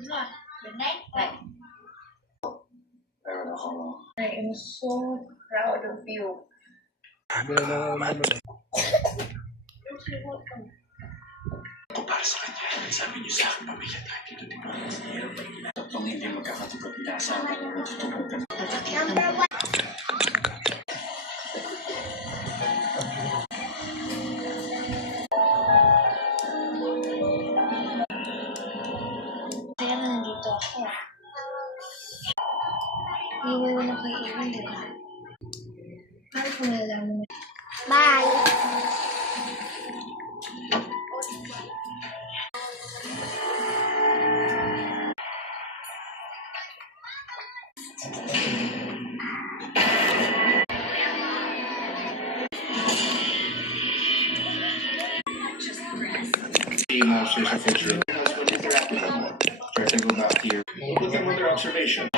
Good night. Bye. I am so proud of you. Ako para sa kanya. Sabi niyo sa akin, pamilya tayo dito, di ba? Mahirap na gila. Tatlong hindi magkakatupad nila sa akin. Natutunan ka. Kaya na nandito ako. Iiwan ako kay Iwan, di ba? Paano kung nalaman mo? Bye! Seeing officers a picture. Try to go back here. Look at other observation.